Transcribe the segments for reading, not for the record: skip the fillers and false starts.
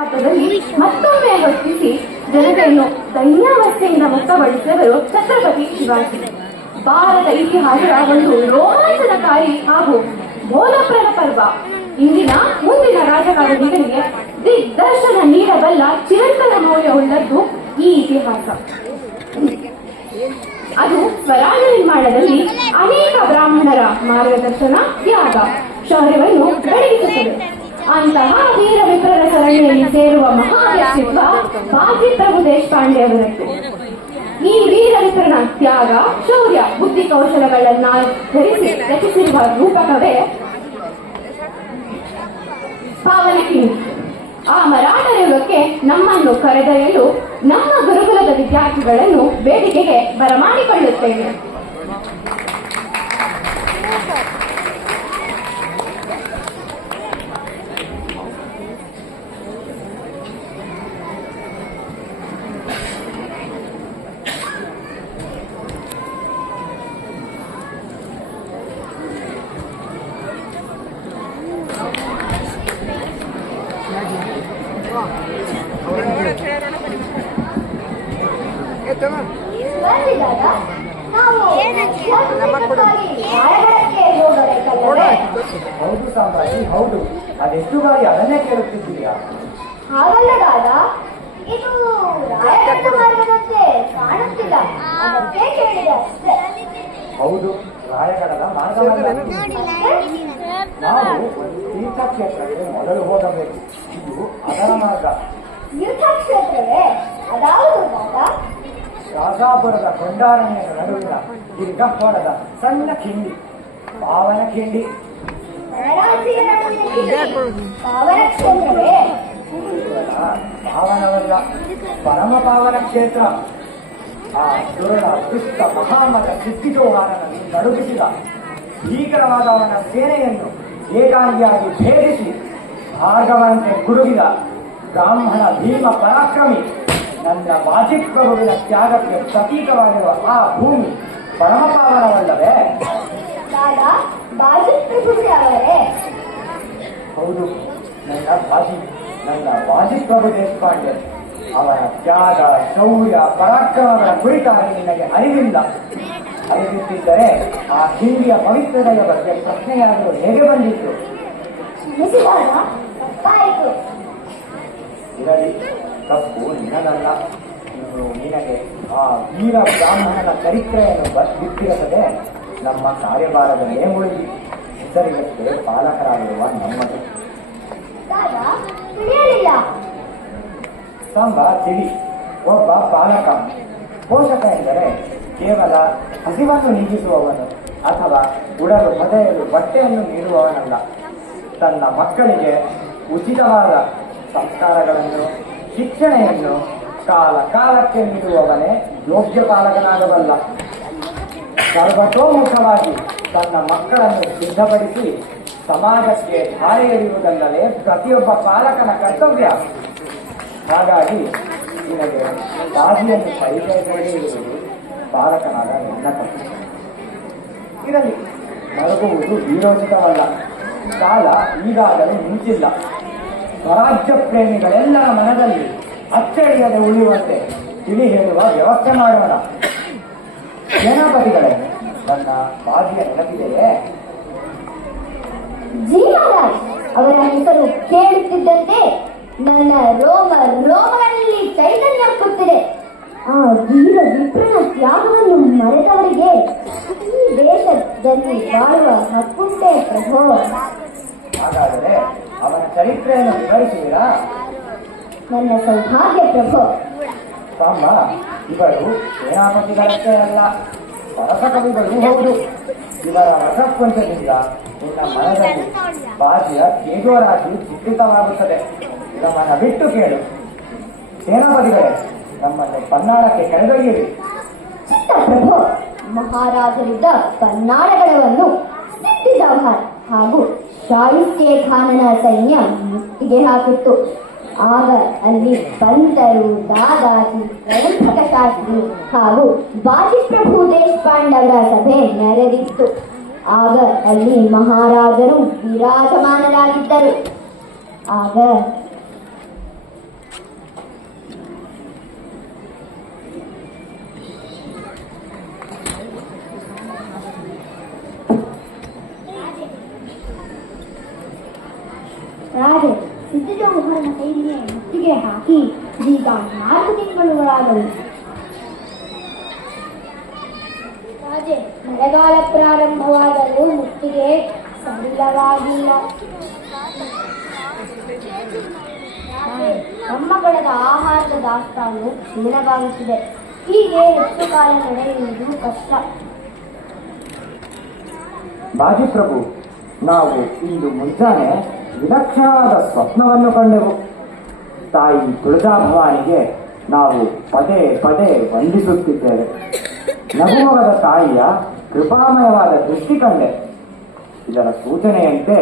ಮತ್ತೊಮ್ಮೆ ಹೊತ್ತಿಸಿ ಜನತೆಯನ್ನು ದೈನ್ಯಾವಸ್ಥೆಯಿಂದ ಮುಕ್ತಗೊಳಿಸಿದವರು ಛತ್ರಪತಿ ಶಿವಾಜಿ. ಭಾರತ ಇತಿಹಾಸದ ಒಂದು ರೋಮಾಂಚನಕಾರಿ ಹಾಗೂ ಮೌಲ್ಯಪ್ರದ ಪರ್ವ. ಇಂದಿನ ಮುಂದಿನ ರಾಜಕಾರಣಿಗಳಿಗೆ ದಿಗ್ದರ್ಶನ ನೀಡಬಲ್ಲ ಚಿರಂತನ ಮೌಲ್ಯವುಳ್ಳದ್ದು ಈ ಇತಿಹಾಸ. ಅದು ಸ್ವರಾಜ್ಯ ನಿರ್ಮಾಣದಲ್ಲಿ ಅನೇಕ ಬ್ರಾಹ್ಮಣರ ಮಾರ್ಗದರ್ಶನ, ತ್ಯಾಗ, ಶೌರ್ಯವನ್ನು ಬೆಳಗಿಸುತ್ತದೆ. ಅಂತಹ ವೀರ ವಿಪ್ರರ ಸರಣಿಯಲ್ಲಿ ಸೇರುವ ಮಹಾ ವ್ಯಕ್ತಿತ್ವ ಬಾಜಿ ಪ್ರಭು ದೇಶಪಾಂಡೆ ಅವರದ್ದು. ಈ ವೀರ ವಿಪ್ರನ ತ್ಯಾಗ, ಶೌರ್ಯ, ಬುದ್ಧಿ ಕೌಶಲಗಳನ್ನಾಧರಿಸಿ ರಚಿಸಿರುವ ರೂಪಕವೇ ಪಾವನಖಿಂಡಿ. ಆ ಮರಾಠ ಯುಗಕ್ಕೆ ನಮ್ಮನ್ನು ಕರೆದೊಯ್ಯಲು ನಮ್ಮ ಗುರುಕುಲದ ವಿದ್ಯಾರ್ಥಿಗಳನ್ನು ವೇದಿಕೆಗೆ ಬರಮಾಡಿಕೊಳ್ಳುತ್ತೇವೆ. ಹೌದು ಸಾಂಬಾಜಿ, ಹೌದು. ಅದೆಷ್ಟು ಬಾರಿ ಅದನ್ನೇ ಕೇಳುತ್ತಿದ್ದೀಯಾ? ಹಾಗಲ್ಲ ದಾದಾ, ಇದು ರಾಯಗಢ ಮಾರ್ಗದಂತೆ ಕಾಣುತ್ತಿಲ್ಲ, ಅದಕ್ಕೆ ಕೇಳಿದೆ ಅಷ್ಟೇ. ಹೌದು, ರಾಯಗಢದ ಮಾರ್ಗವಲ್ಲ. ನಾವು ತೀರ್ಥಕ್ಷೇತ್ರಕ್ಕೆ ಮೊದಲು ಹೋಗಬೇಕು. ಇದು ಅದರ ಮಾರ್ಗ. ತೀರ್ಥಕ್ಷೇತ್ರವೇ? ಅದಾವುದು ದಾದಾ? ರಾಜಾಪುರದ ಕೊಂಡಾರಣ್ಯದ ನಡುವಿನ ದೀರ್ಘಪೋಣದ ಸಣ್ಣ ಖಿಂಡಿ, ಪಾವನ ಖಿಂಡಿ. ಪಾವನ ಕ್ಷೇತ್ರವೇ? ಪಾವನವಲ್ಲ, ಪರಮ ಪಾವನ ಕ್ಷೇತ್ರ. ಆ ದುರುಳ ದುಷ್ಟ ಮಹಾಮತ ಸಿದ್ಧಿಜೋಹಾರನನ್ನು ನಡುಗಿಸಿದ ಭೀಕರವಾದ ಅವನ ಸೇನೆಯನ್ನು ಏಕಾಂಗಿಯಾಗಿ ಭೇದಿಸಿ ಭಾರ್ಗವಂತೆ ಗುಡುಗಿದ ಬ್ರಾಹ್ಮಣ ಭೀಮ ಪರಾಕ್ರಮಿ ನನ್ನ ಬಾಜಿ ಪ್ರಭುವಿನ ತ್ಯಾಗಕ್ಕೆ ಪ್ರತೀಕವಾಗಿರುವ ಆ ಭೂಮಿ ಪರಮ ಪಾವನವಲ್ಲವೇ? ದಾದಾ, ಬಾಜಿ ಪ್ರಭುವರೇ? ಹೌದು, ನನ್ನ ಬಾಜಿ ಪ್ರಭು ದೇಶಪಾಂಡೆ. ಅವರ ತ್ಯಾಗ, ಶೌರ್ಯ, ಪರಾಕ್ರಮಗಳ ಕುರಿತಾಗಿ ನಿನಗೆ ಅರಿವಿಲ್ಲ. ಅರಿವಿದ್ದರೆ ಆ ಹಿಂದಿಯ ಪವಿತ್ರತೆಯ ಬಗ್ಗೆ ಪ್ರಶ್ನೆಯಾದರೂ ಹೇಗೆ ಬಂದಿತ್ತು? ಇರಲಿ, ತಪ್ಪು ನಿನ್ನದಲ್ಲ. ಇನ್ನು ನಿನಗೆ ಆ ವೀರ ಬ್ರಾಹ್ಮಣನ ಚರಿತ್ರೆಯನ್ನು ಬಿಟ್ಟಿರುತ್ತದೆ ನಮ್ಮ ಕಾರ್ಯಭಾರದಲ್ಲೇ ಮುಳುಗಿ ಹೆಸರಿಗಷ್ಟೇ ಪಾಲಕರಾಗಿರುವ ನಮ್ಮದು. ಸಾಂಬ ತಿಳಿ, ಒಬ್ಬ ಪಾಲಕ. ಪೋಷಕ ಎಂದರೆ ಕೇವಲ ಹಸಿವನ್ನು ನೀಗಿಸುವವನು ಅಥವಾ ಉಡಲು ಹೊದೆಯಲು ಬಟ್ಟೆಯನ್ನು ನೀಡುವವನಲ್ಲ. ತನ್ನ ಮಕ್ಕಳಿಗೆ ಉಚಿತವಾದ ಸಂಸ್ಕಾರಗಳನ್ನು, ಶಿಕ್ಷಣೆಯನ್ನು ಕಾಲ ಕಾಲಕ್ಕೆ ನೀಡುವವನೇ ಯೋಗ್ಯ ಪಾಲಕನಾಗಬಲ್ಲ. ಸರ್ವತೋಮುಖವಾಗಿ ತನ್ನ ಮಕ್ಕಳನ್ನು ಸಿದ್ಧಪಡಿಸಿ ಸಮಾಜಕ್ಕೆ ಧಾರೆ ಎಳೆಯುವುದಲ್ಲದೆ ಪ್ರತಿಯೊಬ್ಬ ಪಾಲಕನ ಕರ್ತವ್ಯ. ಹಾಗಾಗಿ ನಿನಗೆ ಬಾಜಿಯನ್ನು ಪರಿಚಯಿಸದೇ ಇರುವುದು ಪಾಲಕನಾದ ನಿನ್ನ ಕರ್ತವ್ಯ. ಇರಲಿ, ಮರಗುವುದು ವೀರೋಚಿತವಲ್ಲ. ಕಾಲ ಈಗಾಗಲೇ ನಿಂತಿಲ್ಲ. ಸ್ವರಾಜ್ಯ ಪ್ರೇಮಿಗಳೆಲ್ಲರ ಮನದಲ್ಲಿ ಅಚ್ಚಳಿಯದೆ ಉಳಿಯುವಂತೆ ತಿಳಿ ಹೇಳುವ ವ್ಯವಸ್ಥೆ ಮಾಡೋಣ. ಸೇನಾಪತಿಗಳೇ, ನನ್ನ ಬಾಜಿಯ ನೆನಪಿದೆಯೇ? ಜೀವರಾಜ್ ಅವರ ಹೆಸರು ಕೇಳುತ್ತಿದ್ದಂತೆ ನನ್ನ ರೋಮಗಳಲ್ಲಿ ಚೈತನ್ಯ ಹಾಕುತ್ತಿದೆ. ಆ ವೀರ ವಿಪ್ರನ ತ್ಯಾಗವನ್ನು ಮರೆತವರಿಗೆ ಈ ದೇಶದಲ್ಲಿ ಬಾಳುವ ಹಕ್ಕುಂಟೆ ಪ್ರಭೋ. ಹಾಗಾದರೆ ಅವನ ಚರಿತ್ರೆಯನ್ನು ವಿವರಿಸುವಿರಾ? ನನ್ನ ಸೌಭಾಗ್ಯ ಪ್ರಭೋ. ಸಾಂಬ, ಇವರು ಸೇನಾಪತಿಗಳಷ್ಟೇ ಅಲ್ಲ, ಹೊಸ ಕವಿಗಳು ಹೌದು. ಇವರ ರಸಪಂಚದಿಂದ ನಿನ್ನ ಮನದಲ್ಲಿ ಬಾಜಿಯ ತೇಜೋರಾಶಿ ಚಿತ್ರಿತವಾಗುತ್ತದೆ. ನಮ್ಮನ್ನ ಬಿಟ್ಟು ಕೇಳು. ಸೇನಾಪತಿಗಳೇ, ನಮ್ಮನ್ನು ಪನ್ನಾಳಕ್ಕೆ ಕರೆದೊಯ್ಯಿರಿ. ಚಿತ್ತ ಪ್ರಭು, ಮಹಾರಾಜರಿದ್ದ ಪನ್ನಾಳಗಳನ್ನು ಸಿದ್ಧಿ ಜವಾಹರ್ ಹಾಗೂ ಶಾಹಿಸ್ತೆ ಖಾನನ ಸೈನ್ಯ ಮುತ್ತಿಗೆ ಹಾಕಿತ್ತು. ಆಗ ಅಲ್ಲಿ ಪಂತರು, ದಾದಾಜಿ, ಪ್ರಕಾಶಾಸ್ತ್ರಿ ಹಾಗೂ ಬಾಜಿ ಪ್ರಭು ದೇಶಪಾಂಡವರ ಸಭೆ ನೆರೆದಿತ್ತು. ಆಗ ಅಲ್ಲಿ ಮಹಾರಾಜರು ವಿರಾಜಮಾನರಾಗಿದ್ದರು. ಆಗ ಕಾಲನ ಕೈಗೆ ಮುತ್ತಿಗೆ ಹಾಕಿ ಈಗ 4 ತಿಂಗಳುಗಳಾದವು. ರಾಜೆ, ಮಳೆಗಾಲ ಪ್ರಾರಂಭವಾದರೂ ಮುತ್ತಿಗೆ ಸಡಿಲವಾಗಿಲ್ಲ. ಮೊಮ್ಮಕ್ಕಳದ ಆಹಾರದ ದಾಸ್ತಾನು ಕ್ಷೀಣವಾಗುತ್ತಿದೆ. ಹೀಗೆ ಹೆಚ್ಚು ಕಾಲ ನಡೆಯುವುದು ಕಷ್ಟ. ಬಾಜಿ ಪ್ರಭು, ನಾವು ಇಂದು ಮುಂಜಾನೆ ವಿಲಕ್ಷಣವಾದ ಸ್ವಪ್ನವನ್ನು ಕಂಡೆವು. ತಾಯಿ ತುಳಜಾ ಭವಾನಿಗೆ ನಾವು ಪದೇ ಪದೇ ವಂದಿಸುತ್ತಿದ್ದೇವೆ. ನಗುಮೊಗದ ತಾಯಿಯ ಕೃಪಾಮಯವಾದ ದೃಷ್ಟಿ ಕಂಡೆ. ಇದರ ಸೂಚನೆಯಂತೆ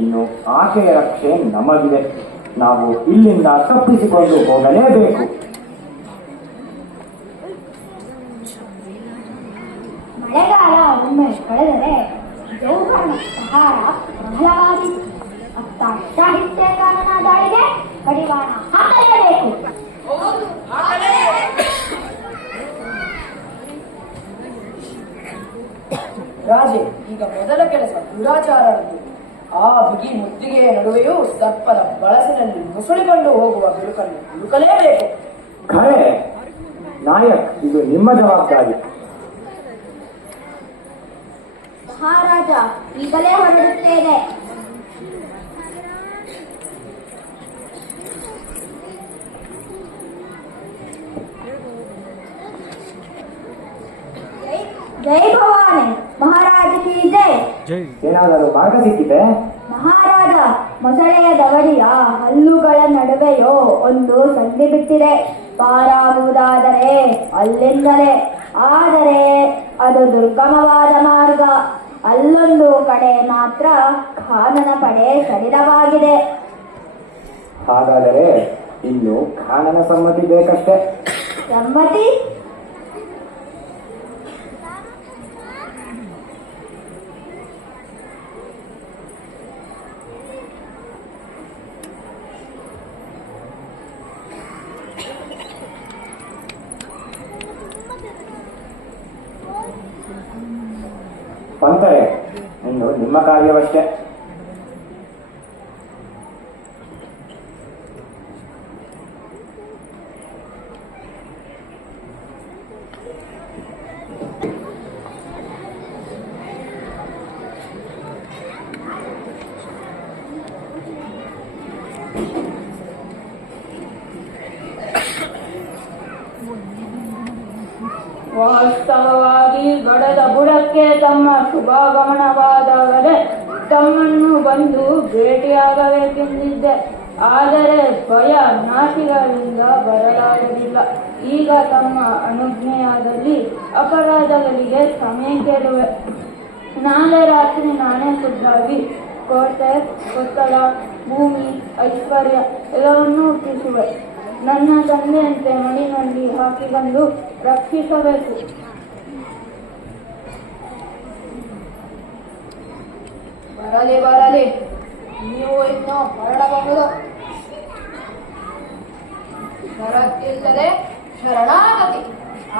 ಇನ್ನು ಆಕೆಯ ರಕ್ಷೆ ನಮಗಿದೆ. ನಾವು ಇಲ್ಲಿಂದ ತಪ್ಪಿಸಿಕೊಂಡು ಹೋಗಲೇಬೇಕು. ಮಳೆಗಾಲ ಒಮ್ಮೆ ಕಳೆದರೆ ಜೌಹರಣ ಸಹಾರ ಪ್ರಬಲವಾದೀತು. ಅತ್ತ ಸಾಹಿತ್ಯಕಾರನ ದಾಳಿಗೆ ಕಡಿವಾಣ ಹಾಕಲೇಬೇಕು. ರಾಜೆ, ಈಗ ಮೊದಲ ಕೆಲಸ ದುರಾಚಾರದ್ದು. ಆ ಬಿಗಿ ಮುತ್ತಿಗೆಯ ನಡುವೆಯೂ ಸರ್ಪದ ಬಳಸಿನಲ್ಲಿ ಮುಸುಳಿಕೊಂಡು ಹೋಗುವ ಬಿರುಕನ್ನು ಹುಡುಕಲೇಬೇಕು. ಖರೆ ನಾಯಕ್, ಇದು ನಿಮ್ಮ ಜವಾಬ್ದಾರಿ. ಮಹಾರಾಜ, ಈಗಲೇ ಹೊರಡುತ್ತೇನೆ. ಜೈ ಭವಾನಿ, ಮಹಾರಾಜ ಕಿ ಜೈ. ಏನಾದರೂ ಮಾರ್ಗ ಸಿಕ್ಕಿದೆ? ಮಹಾರಾಜ, ಮೊಸಳೆಯ ದವಡಿಯ ಹಲ್ಲುಗಳ ನಡುವೆಯೋ ಒಂದು ಸಂಧಿ ಬಿಟ್ಟಿದೆ. ಪಾರಾಗುವುದಾದರೆ ಅಲ್ಲಿಂದಲೇ. ಆದರೆ ಅದು ದುರ್ಗಮವಾದ ಮಾರ್ಗ. ಅಲ್ಲೊಂದು ಕಡೆ ಮಾತ್ರ ಖಾನನ ಪಡೆ ಸಡಿಲವಾಗಿದೆ. ಹಾಗಾದರೆ ಇನ್ನು ಖಾನನ ಸಮ್ಮತಿ ಬೇಕಷ್ಟೇ. ಸಮ್ಮತಿ? ಪಂತರೆ, ಇನ್ನು ನಿಮ್ಮ ಕಾರ್ಯವಷ್ಟೇ. ವಾಸ್ತವವಾಗಿ ಗಡದ ಬುಡಕ್ಕೆ ತಮ್ಮ ಶುಭಾಗಮನವಾದಾಗಲೇ ತಮ್ಮನ್ನು ಬಂದು ಭೇಟಿಯಾಗಬೇಕೆಂದಿದ್ದೆ. ಆದರೆ ಭಯ ನಾಚಿಗಳಿಂದ ಬರಲಾಗಲಿಲ್ಲ. ಈಗ ತಮ್ಮ ಅನುಜ್ಞೆಯಾದಲ್ಲಿ ಅಪರಾಧಗಳಿಗೆ ಸಮಯ ಕೇಳುವೆ. ನಾಳೆ ರಾತ್ರಿ ನಾನೇ ಖುದ್ದಾಗಿ ಕೋಟೆ, ಕೊತ್ತಲ, ಭೂಮಿ, ಐಶ್ವರ್ಯ ಎಲ್ಲವನ್ನೂ ಹುಟ್ಟಿಸುವೆ. ನನ್ನ ತಂದೆಯಂತೆ ಮಡಿನಲ್ಲಿ ಹಾಕಿ ಬಂದು ರಕ್ಷಿಸಬೇಕು. ಬರಲಿ ಬರಲಿ, ನೀವು ಇನ್ನು ಹೊರಡಬಹುದು. ಷರತ್ತಿಲ್ಲದೆ ಶರಣಾಗತಿ.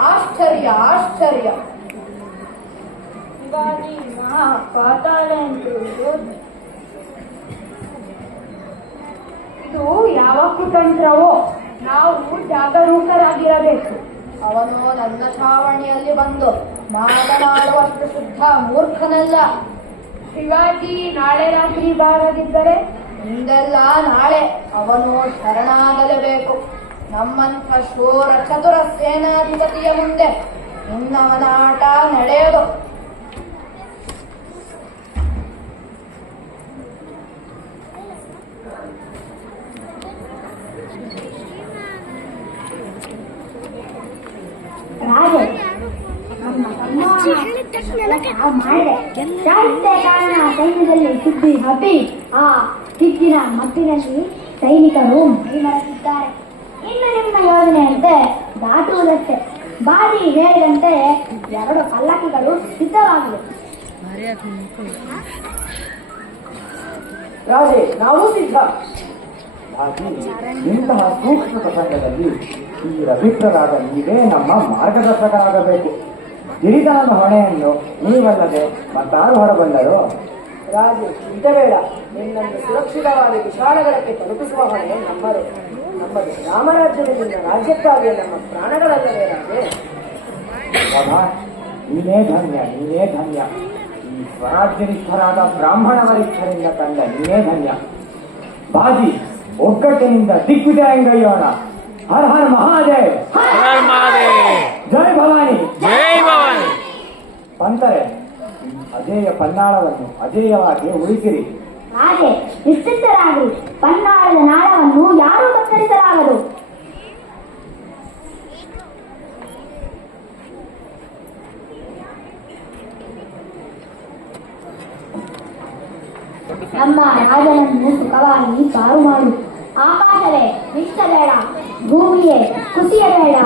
ಆಶ್ಚರ್ಯ ಆಶ್ಚರ್ಯ. ಶಿವಾಜಿ ಮಹಾ ಪಾತಾಳ ಎಂಬುದು ಇದು ಯಾವ ಕುತಂತ್ರವೋ? ನಾವು ಜಾಗರೂಕರಾಗಿರಬೇಕು. ಅವನು ನನ್ನ ಛಾವಣಿಯಲ್ಲಿ ಬಂದು ಮಾತನಾಡುವಷ್ಟು ಶುದ್ಧ ಮೂರ್ಖನಲ್ಲ. ಶಿವಾಜಿ ನಾಳೆ ರಾತ್ರಿ ಬಾರದಿದ್ದರೆ ಹಿಂದೆಲ್ಲ ನಾಳೆ ಅವನು ಶರಣಾಗಲೇಬೇಕು. ನಮ್ಮಂಥ ಶೂರ ಚತುರ ಸೇನಾಧಿಪತಿಯ ಮುಂದೆ ಇನ್ನವನ ಆಟ ನಡೆಯೋದು. ರಾಜೆ, ನಮ್ಮ ಮಾಡಿದೆ ಸಾಹಿತ್ಯಕಾರನ ಸೈನ್ಯದಲ್ಲಿ ಸುದ್ದಿ ಹಬ್ಬಿ ಆ ಸಿಕ್ಕಿನ ಮಟ್ಟಿನಲ್ಲಿ ಸೈನಿಕರು ಮೈಮರೆತಿದ್ದಾರೆ. ಇನ್ನು ನಿಮ್ಮ ಯೋಜನೆಯಂತೆ ದಾಟುವುದಷ್ಟೇ. ಬಾರಿ ಹೇಳಿದಂತೆ 2 ಪಲ್ಲಕ್ಕಿಗಳು ಸಿದ್ಧವಾಗಿವೆ. ರಾಜೆ, ನಾವು ಸಿದ್ಧ. ಹಾಗೆ ಇಂತಹ ಸೂಕ್ಷ್ಮ ಪ್ರಸಂಗದಲ್ಲಿ ಈ ರವಿತ್ರರಾದ ನೀವೇ ನಮ್ಮ ಮಾರ್ಗದರ್ಶಕರಾಗಬೇಕು. ಹಿರಿತನದ ಹೊಣೆಯನ್ನು ನೀವಲ್ಲದೆ ಮತ್ತಾರು ಹೊರಬಂದರು? ರಾಜು ಚಿಂತೆ ಬೇಡ. ನಿನ್ನನ್ನು ಸುರಕ್ಷಿತವಾಗಿ ವಿಶಾಲಗಡಕ್ಕೆ ತಲುಪಿಸುವ ಹೊಣೆ ನಮ್ಮದು. ರಾಮರಾಜ್ಯದ ನಿನ್ನ ರಾಜ್ಯಕ್ಕಾಗಿ ನಮ್ಮ ಪ್ರಾಣಗಳಲ್ಲವೇ ರಾಜೆ. ನೀನೇ ಧನ್ಯ, ನೀನೇ ಧನ್ಯ. ಈ ಸ್ವರಾಜ್ಯನಿಷ್ಠರಾದ ಬ್ರಾಹ್ಮಣ ವರಿಷ್ಠರಿಂದ ಕಂಡ ನೀನೇ ಧನ್ಯ. ಬಾಜಿ ಒಗ್ಗಟ್ಟಿನಿಂದ ದಿಗ್ವಿಜಯಂಗಯ್ಯೋಣ. ಹರ ಹರ ಮಹಾದೇವ್, ಜೈ ಭವಾನಿ, ಜೈ ಭವಾನಿ. ಪಂತರೆ, ಅಜೇಯ ಪನ್ನಾಳವನ್ನು ಅಜೇಯವಾಗಿ ಉಳಿಸಿರಿ. ಹಾಗೆ ನಿಶ್ಚಿತರಾಗಿ ಪನ್ನಾಳದ ನಾಳವನ್ನು ಯಾರೂ ಕತ್ತರಿಸಲಾಗದು. ನಮ್ಮ ರಾಜನನ್ನು ಸುಖವಾಗಿ ಪಾರು ಮಾಡು. ಆಕಾಶವೇ ನಿಷ್ಠಬೇಡ, ಭೂಮಿಯೇ ಕುಸಿಯಬೇಡ,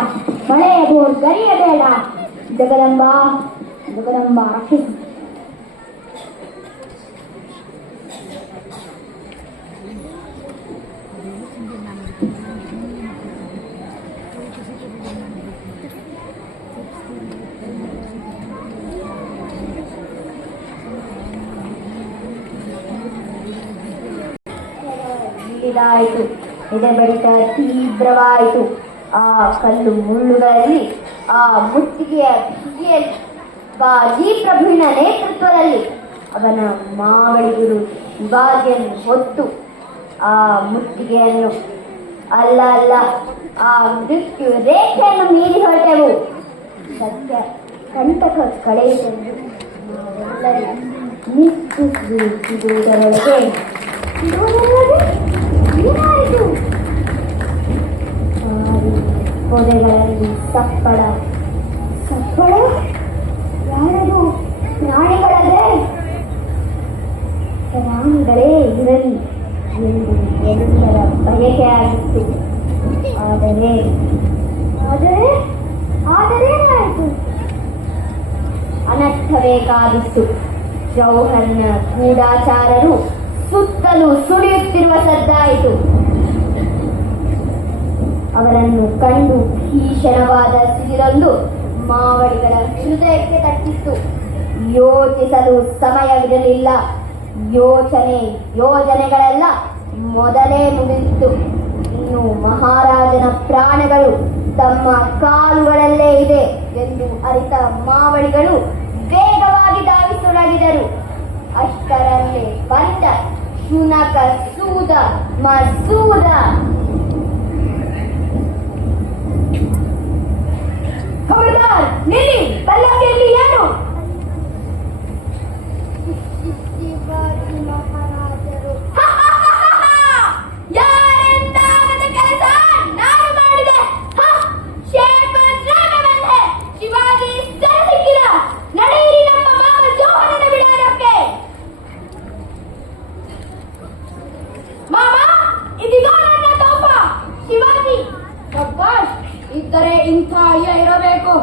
ಮಳೆಯ ಗರಿಯಬೇಡ. ಜಗದಂಬ ಜಗದಂಬ ರಕ್ಷಿಸು. ಇದಾಯಿತು. ಇದೇ ಬಳಿಕ ತೀವ್ರವಾಯಿತು. ಆ ಕಲ್ಲು ಮುಳ್ಳುಗಳಲ್ಲಿ, ಆ ಮುತ್ತಿಗೆಯ ಬಿಸಿಯಲ್ಲಿ, ಬಾಜಿ ಪ್ರಭುವಿನ ನೇತೃತ್ವದಲ್ಲಿ ಅವನ ಮಾವಳಿಗರು ಶಿವಾಜಿಯನ್ನು ಹೊತ್ತು ಆ ಮುತ್ತಿಗೆಯನ್ನು ಅಲ್ಲ ಆ ಮೃತ್ಯು ರೇಖೆಯನ್ನು ಮೀರಿ ಹೊರಟೆವು. ಸತ್ಯ ಕಂಟಕ ಕಳೆಯಿತೆಂದು ನಾವೆಲ್ಲರೂ ನಿಟ್ಟುಸಿರುವುದರೊಳಗೆ ಏನಾಯಿತು? ಪೊದೆಗಳಲ್ಲಿ ಸಪ್ಪಳ ಯಾರದು? ಪ್ರಾಣಿಗಳೇ ಪ್ರಾಣಿಗಳೇ ಇರಲಿ ಎಂದು ಎಲ್ಲರ ಬಯಕೆಯಾಗಿತ್ತು. ಆದರೆ ಏನಾಯಿತು? ಅನರ್ಥಬೇಕಾಗಿತ್ತು. ಜೌಹರ್ನ ಗೂಢಾಚಾರರು ಸುತ್ತಲೂ ಸುಳಿಯುತ್ತಿರುವ ಸದ್ದಾಯಿತು. ಅವರನ್ನು ಕಂಡು ಭೀಷಣವಾದ ಸಿಡಿಲೊಂದು ಮಾವಡಿಗಳ ಹೃದಯಕ್ಕೆ ತಟ್ಟಿತ್ತು. ಯೋಚಿಸಲು ಸಮಯವಿರಲಿಲ್ಲ. ಯೋಜನೆಗಳೆಲ್ಲ ಮೊದಲೇ ಮುಗಿದಿತ್ತು. ಇನ್ನು ಮಹಾರಾಜನ ಪ್ರಾಣಗಳು ತಮ್ಮ ಕಾಲುಗಳಲ್ಲೇ ಇದೆ ಎಂದು ಅರಿತ ಮಾವಡಿಗಳು ವೇಗವಾಗಿ ಧಾವಿಸತೊಡಗಿದರು. ಅಷ್ಟರಲ್ಲೇ ಬಂದ ಶುನಕ ಸೂದ ಮಸೂದ. ಖಬರ್ದಾರ್, ನಿಲ್ಲಿ! ಪಲ್ಲಕ್ಕಿಯಲ್ಲಿ ಏನು? ಶಿವಾಜಿ ಮಹಾರಾಜರು. ಯಾರೆಂದಾಗದ ಕೆಲಸ ನಾನು ಮಾಡಿದೆ. ಶಿವಾಜಿ ಸಿಕ್ಕಿದ. ನಡೆಯಿರಿ ನಮ್ಮ ಮಾವ ಜೋಹರನ ಬಿಡಾರಕ್ಕೆ. ಮಾವ, ಇದೀಗ ನನ್ನ ತೋಪ. ಶಿವಾಜಿ ಶಬ್ಬಾಷ್, ಇದ್ದರೆ ಇಂಥ ಅಯ್ಯ ಇರಬೇಕು.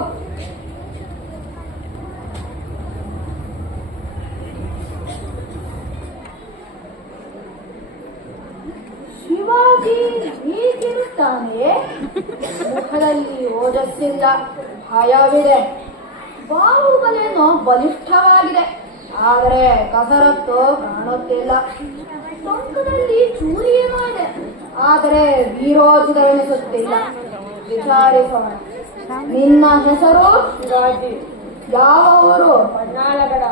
ಶಿವಾಜಿ ಹೀಗಿರುತ್ತಾನೆ. ಮುಖದಲ್ಲಿ ಓಜಸ್ಸಿಲ್ಲ, ಭಯವಿದೆ. ಬಾಹುಬಲೇನೋ ಬಲಿಷ್ಠವಾಗಿದೆ, ಆದರೆ ಕಸರತ್ತು ಕಾಣುತ್ತಿಲ್ಲ. ಸೊಂಕದಲ್ಲಿ ಚೂರಿಯೇನೋ ಇದೆ, ಆದರೆ ವೀರೋಚಿತವೆನಿಸುತ್ತಿಲ್ಲ. ವಿಚಾರಿಸೋಣ. ನಿನ್ನ ಹೆಸರು? ಶಿವಾಜಿ. ಯಾವ ಊರು? ಪನ್ನಾಳಗಡ.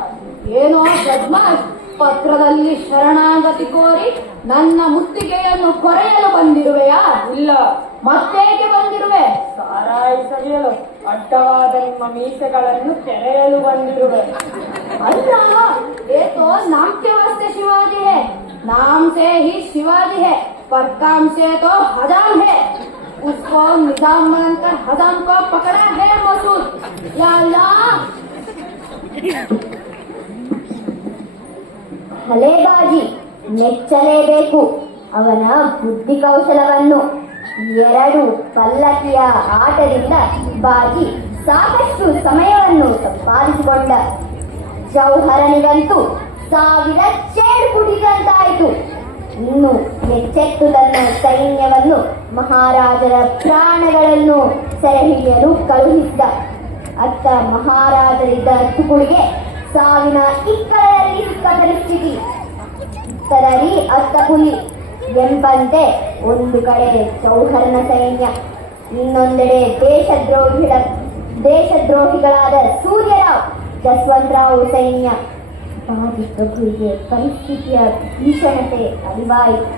ಏನೋ ಬದ್ಮಾಶ್, ಪತ್ರದಲ್ಲಿ ಶರಣಾಗತಿ ಕೋರಿ ನನ್ನ ಮುತ್ತಿಗೆಯನ್ನು ಕೊರೆಯಲು ಬಂದಿರುವೆಯಾ? ಇಲ್ಲ. ಮತ್ತೇಕೆ ಬಂದಿರುವೆ? ಸಾರಾಯಿ ಸವಿಯಲು ಅಡ್ಡವಾದ ನಿಮ್ಮ ಮೀಸೆಗಳನ್ನು ತೆರೆಯಲು ಬಂದಿರುವೆ. अल्ला, ये तो नाम के वास्ते शिवाजी है, नाम से ही शिवाजी है, पर काम से तो हजाम है. उसको निजाम मानकर हजाम को पकड़ा है मसूद. या अल्लाह, ಹಲೇಬಾಜಿ ಮೆಚ್ಚಲೇಬೇಕು. ಅವನ ಬುದ್ಧಿ ಕೌಶಲವನ್ನು. 2 ಪಲ್ಲಕ್ಕಿಯ ಆಟದಿಂದ ಬಾಜಿ ಸಾಕಷ್ಟು ಸಮಯವನ್ನು ಸಂಪಾದಿಸಿಕೊಂಡ. ಜೌಹರನಿಗಂತೂ ಸಾವಿರ ಚೇಡು ಕುಡಿದಂತಾಯಿತು. ಇನ್ನು ಎಚ್ಚೆತ್ತು ತನ್ನ ಸೈನ್ಯವನ್ನು ಮಹಾರಾಜರ ಪ್ರಾಣಗಳನ್ನು ಸೆರೆ ಹಿಡಿಯಲು ಕಳುಹಿಸಿದ. ಅತ್ತ ಮಹಾರಾಜರಿದ್ದ ತುಕುಳಿಗೆ ಸಾವಿನ ಇಕ್ಕಳದಲ್ಲಿ ದುಃಖ ಪರಿಸ್ಥಿತಿ. ತರಲಿ ಅತ್ತ ಹುಲಿ ಎಂಬಂತೆ ಒಂದು ಕಡೆ ಚೌಹರ್ನ ಸೈನ್ಯ, ಇನ್ನೊಂದೆಡೆ ದೇಶದ್ರೋಹಿಗಳಾದ ಸೂರ್ಯರಾವ್ ಜಸ್ವಂತರಾವ್ ಸೈನ್ಯ. ಬಾಜಿ ಪ್ರಭುವಿಗೆ ಪರಿಸ್ಥಿತಿಯ ಭೀಷಣತೆ ಅರಿವಾಯಿತು.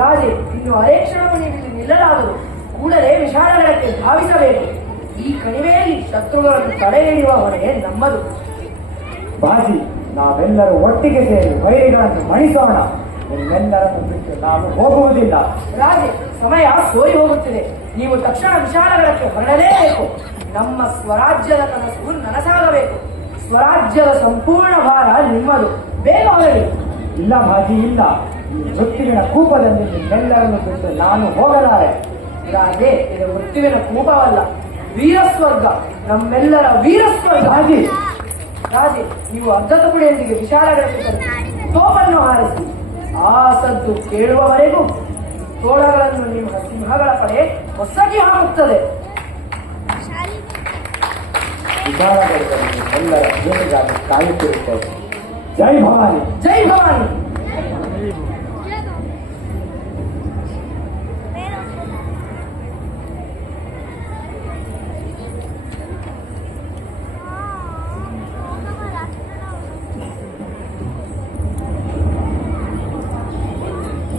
ರಾಜೆ, ಇನ್ನು ಅರೆ ಕ್ಷಣವು ನೀವು ಇಲ್ಲಿ ನಿಲ್ಲಲಾಗದು. ಕೂಡಲೇ ವಿಶಾಲಗಡಕ್ಕೆ ಧಾವಿಸಬೇಕು. ಈ ಕಣಿವೆಯಲ್ಲಿ ಶತ್ರುಗಳನ್ನು ತಡೆ ಹಿಡಿಯುವ ಹೊಣೆ ನಮ್ಮದು. ಬಾಜಿ, ನಾವೆಲ್ಲರೂ ಒಟ್ಟಿಗೆ ಸೇರಿ ವೈರಿಗಳನ್ನು ಮಣಿಸೋಣ. ನಿಮ್ಮೆಲ್ಲರನ್ನು ಬಿಟ್ಟು ನಾವು ಹೋಗುವುದಿಲ್ಲ. ರಾಜೆ, ಸಮಯ ಸೋರಿ ಹೋಗುತ್ತಿದೆ. ನೀವು ತಕ್ಷಣ ವಿಶಾಲಗಡಕ್ಕೆ ಹೊರಡಲೇಬೇಕು. ನಮ್ಮ ಸ್ವರಾಜ್ಯದ ಕನಸು ನನಸಾಗಬೇಕು. ಸ್ವರಾಜ್ಯದ ಸಂಪೂರ್ಣ ಭಾರ ನಿಮ್ಮದು. ಬೇಗ ಹೊರಡಿ. ಇಲ್ಲ ಬಾಜಿ, ಇಲ್ಲ. ಈ ಮೃತ್ಯುವಿನ ಕೂಪದಲ್ಲಿ ನಿಮ್ಮೆಲ್ಲರನ್ನು ಬಿಟ್ಟು ನಾನು ಹೋಗಲಾರೆ. ರಾಜೆ, ಇದು ಮೃತ್ಯುವಿನ ಕೂಪವಲ್ಲ, ವೀರಸ್ವರ್ಗ, ನಮ್ಮೆಲ್ಲರ ವೀರಸ್ವರ್ಗ. ಬಾಜಿ, ರಾಜೆ, ನೀವು ಅರ್ಧತಪುಡಿಯೊಂದಿಗೆ ವಿಶಾಲಗಡಕ್ಕೆ ತೋಪನ್ನು ಹಾರಿಸಿ. ಆ ಸದ್ದು ಕೇಳುವವರೆಗೂ ತೋಳಗಳನ್ನು ನಿಮ್ಮ ಸಿಂಹಗಳ ಪಡೆ ಹೊಸಗಿ ಹಾಕುತ್ತದೆ. ವಿಚಾರದಲ್ಲಿ ಎಲ್ಲರ ಜೊತೆಗಾಗಿ ಕಾಯುತ್ತಿರುತ್ತೇವೆ. ಜೈ ಭವಾನಿ, ಜೈ ಭವಾನಿ.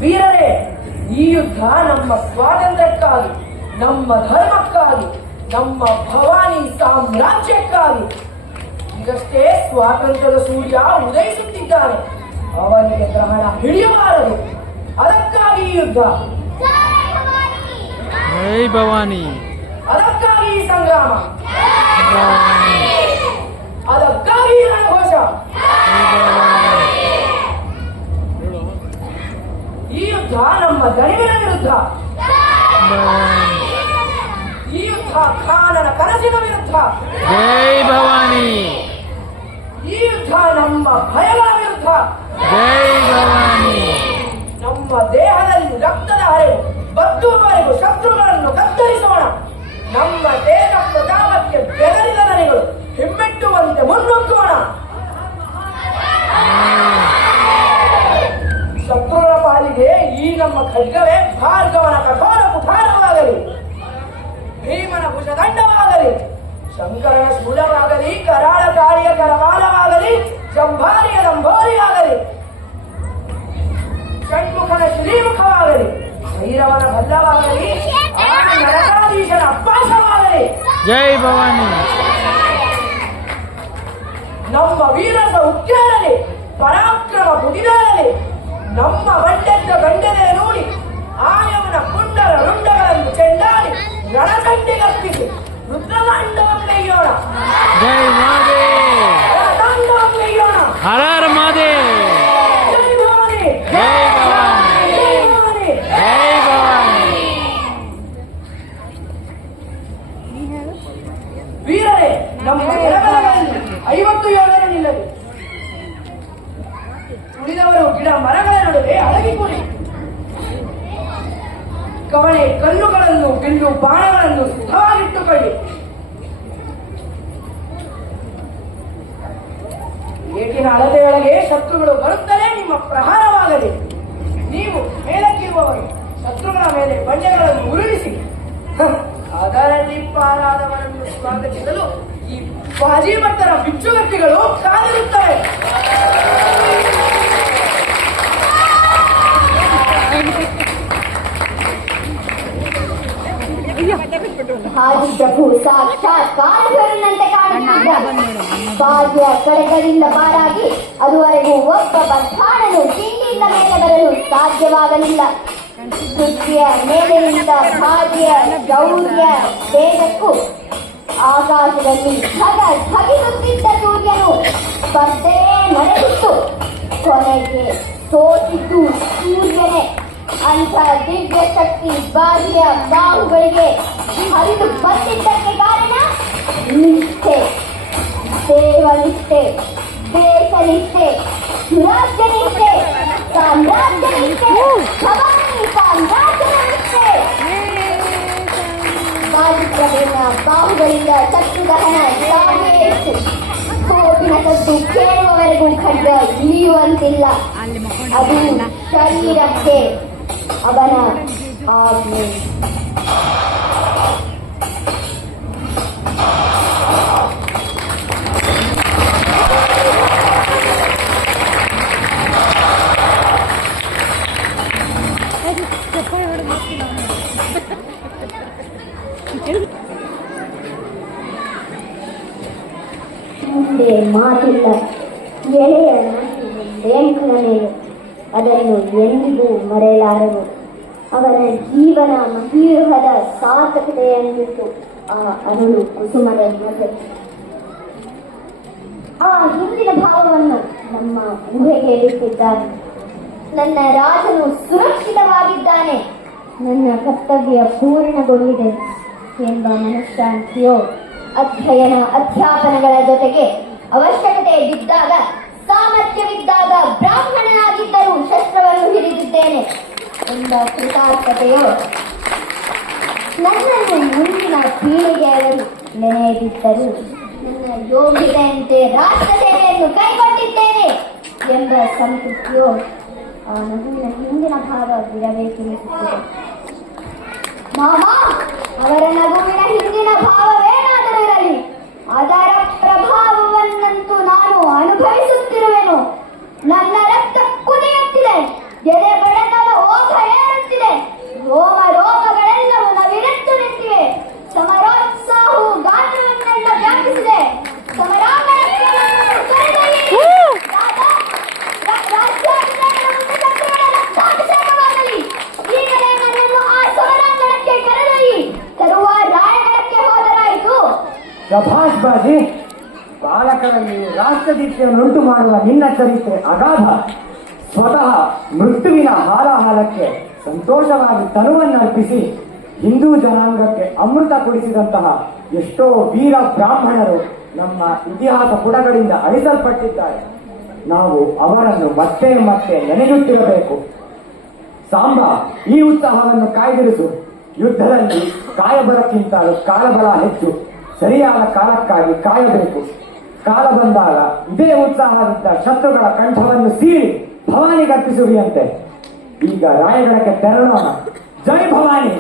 ವೀರರೇ, ಈ ಯುದ್ಧ ನಮ್ಮ ಸ್ವಾತಂತ್ರ್ಯಕ್ಕಾಗಿ, ನಮ್ಮ ಧರ್ಮಕ್ಕಾಗಿ, ನಮ್ಮ ಭವಾನಿ ಸಾಮ್ರಾಜ್ಯಕ್ಕಾಗಿ. ಈಗಷ್ಟೇ ಸ್ವಾತಂತ್ರ್ಯದ ಸೂರ್ಯ ಉದಯಿಸುತ್ತಿದ್ದಾನೆ. ಅವನಿಗೆ ಗ್ರಹಣ ಹಿಡಿಯಬಾರದು. ಅದಕ್ಕಾಗಿ ಈ ಯುದ್ಧ, ಜೈ ಭವಾನಿ, ಅದಕ್ಕಾಗಿ ಈ ಸಂಗ್ರಾಮ, ಅದಕ್ಕಾಗಿ ಈ ರಣಘೋಷ. ಈ ಯುದ್ಧ ನಮ್ಮ ದಣಿವಿನ ವಿರುದ್ಧ, ಈ ಯುದ್ಧ ಖಾನನ ಕನಸಿನ ವಿರುದ್ಧ, ಜೈ ಭವಾನಿ, ಈ ಯುದ್ಧ ನಮ್ಮ ಭಯಗಳ ವಿರುದ್ಧ. ಜೈ ಭವಾನಿ, ನಮ್ಮ ದೇಹದಲ್ಲಿ ರಕ್ತದ ಹರಿವು ಬತ್ತುವವರೆಗೂ ಶತ್ರುಗಳನ್ನು ಕತ್ತರಿಸೋಣ. ನಮ್ಮ ದೇಶ ಪ್ರತಾಪಕ್ಕೆ ಬೆದರಿದ ನನಗಳು ಹಿಮ್ಮೆಟ್ಟುವಂತೆ ಮುನ್ನುಗ್ಗೋಣ. ಶತ್ರುಗಳ ಪಾಲಿಗೆ ಈ ನಮ್ಮ ಖಡ್ಗವೇ ಭಾರ್ಗವನ ಕಠೋರ ಕುಠಾರವಾಗಲಿ, ಭೀಮನ ಭುಜದಂಡವಾಗಲಿ, ಶಂಕರನ ಶೂಲವಾಗಲಿ, ಕರಾಳ ಕಾಳಿಯ ಕರವಾಲವಾಗಲಿ, ಜಂಭಾರಿಯ ದಂಭೋರಿಯಾಗಲಿ, ಷಣ್ಮುಖನ ಶ್ರೀಮುಖವಾಗಲಿ, ಭೈರವನ ಭಲ್ಲವಾಗಲಿ, ನರಕಾಧೀಶನ ಅಪ್ಪಾಸವಾಗಲಿ. ಜೈ ಭವಾನಿ, ನಮ್ಮ ವೀರಸ ಉಕ್ಕೇರಲಿ, ಪರಾಕ್ರಮ ಪುಟಿದಾರಲಿ. ನಮ್ಮ ಬಂಡೆದ್ದ ಗಂಡನೆ ನೋಡಿ ಆಯವನ ಕುಂಡಲ ರುಂಡಗಳನ್ನು ಚೆಂಡಾಡಿ ರಣಚಂಡಿಗರ್ಪಿಸಿ ರುದ್ರತಾಂಡವನ್ನಯ್ಯೋಣ. ಜೈ ಮಾದೇ, ರಣತಾಂಡವನ್ನಯ್ಯೋಣ. ಹರ ಹರ ಮಾದೇ, ಜೈ ಭವಾನಿ, ಜೈ ಭವಾನಿ, ಜೈ ಭವಾನಿ. ಜೈ ಭವಾನಿ. ವೀರರೇ, ನಮ್ಮ ಎಡಬಲಗಳಲ್ಲಿ 50 ಯೋಧರು ನಿಲ್ಲಲಿ. ಉಳಿದವರು ಗಿಡ ಮರಗಳ ನಡುವೆ ಅಡಗಿಕೊಳ್ಳಿ. ಕವಣೆ ಕಲ್ಲುಗಳನ್ನು, ಬಿಲ್ಲು ಬಾಣಗಳನ್ನು ಸಿದ್ಧವಾಗಿಟ್ಟುಕೊಳ್ಳಿ. ಏಟಿನ ಅಳತೆಯೊಳಗೆ ಶತ್ರುಗಳು ಬರುತ್ತಲೇ ನಿಮ್ಮ ಪ್ರಹಾರವಾಗಲಿ. ನೀವು ಮೇಲಕ್ಕಿರುವವರು ಶತ್ರುಗಳ ಮೇಲೆ ಬಂಡೆಗಳನ್ನು ಉರುಳಿಸಿ ಅದರಲ್ಲಿ ಪಾರಾದವರನ್ನು ಸ್ವಾಗತಿಸಲು ಈ ಬಾಜಿ ಭಟ್ಟರ ಬಿಚ್ಚುಗಟ್ಟಿಗಳು ಕಾದಿರುತ್ತವೆ. ಹಾಜಿ ಪ್ರಭು ಸಾಕ್ಷಾತ್ ಕಾಲುಗರನಂತೆ ಕಾಣುತ್ತಿದ್ದ. ಬಾಗಿಯ ಕಡೆಗಳಿಂದ ಪಾರಾಗಿ ಅದುವರೆಗೂ ಒಬ್ಬ ಬಧಾಣನು ತಿಂಡಿಯಿಂದ ಮೇಲೆ ಬರಲು ಸಾಧ್ಯವಾಗಲಿಲ್ಲ. ಸುದ್ದಿಯ ಮೇಲಿನಿಂದ ಭಾಗ್ಯ ಗೌರ್ಯ ವೇಗಕ್ಕೂ ಆಕಾಶದಲ್ಲಿ ಧಗಿಸುತ್ತಿದ್ದ ಸೂರ್ಯನು ಸ್ಪರ್ಧೆ ನಡೆಸಿತ್ತು. ಕೊನೆಗೆ ಸೋತಿದ್ದು ಸೂರ್ಯನೇ. ಅಂಥ ದಿವ್ಯ ಶಕ್ತಿ ಶಿವಾಜಿಯ ಬಾಹುಗಳಿಗೆ ಹರಿದು ಬಂದಿದ್ದಕ್ಕೆ ಕಾರಣ ನಿಷ್ಠೆ, ದೇವನಿಷ್ಠೆ, ದೇಶನಿಷ್ಠೆ, ರಾಜ್ಯನಿಷ್ಠೆ, ಸಾಮ್ರಾಜ್ಯನಿಷ್ಠೆ, ಭವಾನಿ ಸಾಮ್ರಾಜ್ಯದ ನಿಷ್ಠೆ. ಬಾಲಿಪ್ರಭೆಯ ಬಾಹುಗಳಿಂದ ಶತ್ರು ದಹನ ಸಾವೇ ಹೆಚ್ಚು. ಕೋಪಿನ ಸದ್ದು ಕೇಳುವವರೆಗೂ ಖಡ್ಗ ಇಳಿಯುವಂತಿಲ್ಲ. ಅದು ಶರೀರಕ್ಕೆ ಅವನ ಆಜ್ಞೆ. ಮುಂದೆ ಮಾತಿಲ್ಲ. ಎಳೆಯ ರೇಂಖನ ಮೇಲೆ ಅದನ್ನು ಎಂದಿಗೂ ಮರೆಯಲಾರರು. ಅವನ ಜೀವನ ಮಹೀರ್ಹದ ಸಾರ್ಥಕತೆಯನ್ನಿತ್ತು ಆ ಅರುಳು ಕುಸುಮದ ಮಗ. ಆ ಹಿಂದಿನ ಭಾವವನ್ನು ನಮ್ಮ ಊಹೆಗೆ ಇಟ್ಟಿದ್ದಾನೆ. ನನ್ನ ರಾಜನು ಸುರಕ್ಷಿತವಾಗಿದ್ದಾನೆ, ನನ್ನ ಕರ್ತವ್ಯ ಪೂರ್ಣಗೊಂಡಿದೆ ಎಂಬ ಮನಃಶಾಂತಿಯೋ ಅಧ್ಯಯನ ಅಧ್ಯಾಪನಗಳ ಜೊತೆಗೆ ಅವಶ್ಯಕತೆ ಬಿದ್ದಾಗ, ಸಾಮರ್ಥ್ಯವಿದ್ದಾಗ ಬ್ರಾಹ್ಮಣನಾಗಿದ್ದರೂ ಶಸ್ತ್ರವನ್ನು ಹಿಡಿದಿದ್ದೇನೆ ಎಂಬ ಕೃತಾರ್ಥತೆಯೋ ನನ್ನನ್ನು ಮುಂದಿನ ಪೀಳಿಗೆಯವರು ನೆನೆಯದಿದ್ದರೂ ನನ್ನ ಯೋಗ್ಯತೆಯಂತೆ ರಾಷ್ಟ್ರ ಸೇವೆಯನ್ನು ಕೈಗೊಂಡಿದ್ದೇನೆ ಎಂಬ ಸಂತೃಪ್ತಿಯೋ ಆ ನಗುವಿನ ಹಿಂದಿನ ಭಾವವಿರಬೇಕೆನಿಸುತ್ತದೆ. ಮಾಮ, ಅವರ ನಗುವಿನ ಹಿಂದಿನ ಭಾವವೇನಾದರೂ ಇರಲಿ, ಅದರ ಪ್ರಭಾವವನ್ನಂತೂ ನಾನು ಅನುಭವಿಸುತ್ತಿರುವೆನು. ನನ್ನ ರಕ್ತ ಕುದಿಯುತ್ತಿದೆ, ಎದೆ ಬಡತದ ಓಘ ಏರುತ್ತಿದೆ, ರೋಮ ರೋಗಗಳೆಲ್ಲವೂ ನವಿರೆದ್ದು ನಿಂತಿವೆ. ಸಮರೋತ್ಸಾಹವು ಗಾತ್ರವನ್ನೆಲ್ಲ ವ್ಯಾಪಿಸಿದೆ. ಸಮರಾಂಗಣಕ್ಕೆ ನನ್ನನ್ನು ಕರೆದೊಯ್ಯಿರಿ. ರಾಜ್ಯಾಭಿಷೇಕವಾಗಲಿ. ಈಗಲೇ ನನ್ನನ್ನು ಆ ಸಮರಾಂಗಣಕ್ಕೆ ಕರೆದೊಯ್ಯಿ. ತರುವ ರಾಯಗಢಕ್ಕೆ ಹೋದರಾಯಿತು. ಶಭಾಷ್ ಬಾಜಿ, ಬಾಲಕರಲ್ಲಿ ರಾಷ್ಟ್ರದೀಕ್ಷೆಯನ್ನುಂಟು ಮಾಡುವ ನಿನ್ನ ಚರಿತ್ರೆ ಅಗಾಧ. ಸ್ವತಃ ಮೃತ್ಯುವಿನ ಹಾಲಾಹಲಕ್ಕೆ ಸಂತೋಷವಾಗಿ ತನುವನ್ನರ್ಪಿಸಿ ಹಿಂದೂ ಜನಾಂಗಕ್ಕೆ ಅಮೃತ ಕುಡಿಸಿದಂತಹ ಎಷ್ಟೋ ವೀರ ಬ್ರಾಹ್ಮಣರು ನಮ್ಮ ಇತಿಹಾಸ ಪುಟಗಳಿಂದ ಅಳಿಸಲ್ಪಟ್ಟಿದ್ದಾರೆ. ನಾವು ಅವರನ್ನು ಮತ್ತೆ ಮತ್ತೆ ನೆನೆಯುತ್ತಿರಬೇಕು. ಸಾಂಬ, ಈ ಉತ್ಸಾಹವನ್ನು ಕಾಯ್ದಿರಿಸು. ಯುದ್ಧದಲ್ಲಿ ಕಾಯಬಲಕ್ಕಿಂತ ಕಾಲಬಲ ಹೆಚ್ಚು. ಸರಿಯಾದ ಕಾಲಕ್ಕಾಗಿ ಕಾಯಬೇಕು. ಕಾಲ ಬಂದಾಗ ಇದೇ ಉತ್ಸಾಹದಿಂದ ಶತ್ರುಗಳ ಕಂಠವನ್ನು ಸೀಳಿ ಭವಾನಿಗರ್ಪಿಸುವಿಯಂತೆ. ಈಗ ರಾಯಗಢಕ್ಕೆ ತೆರಳೋಣ. ಜೈ ಭವಾನಿ.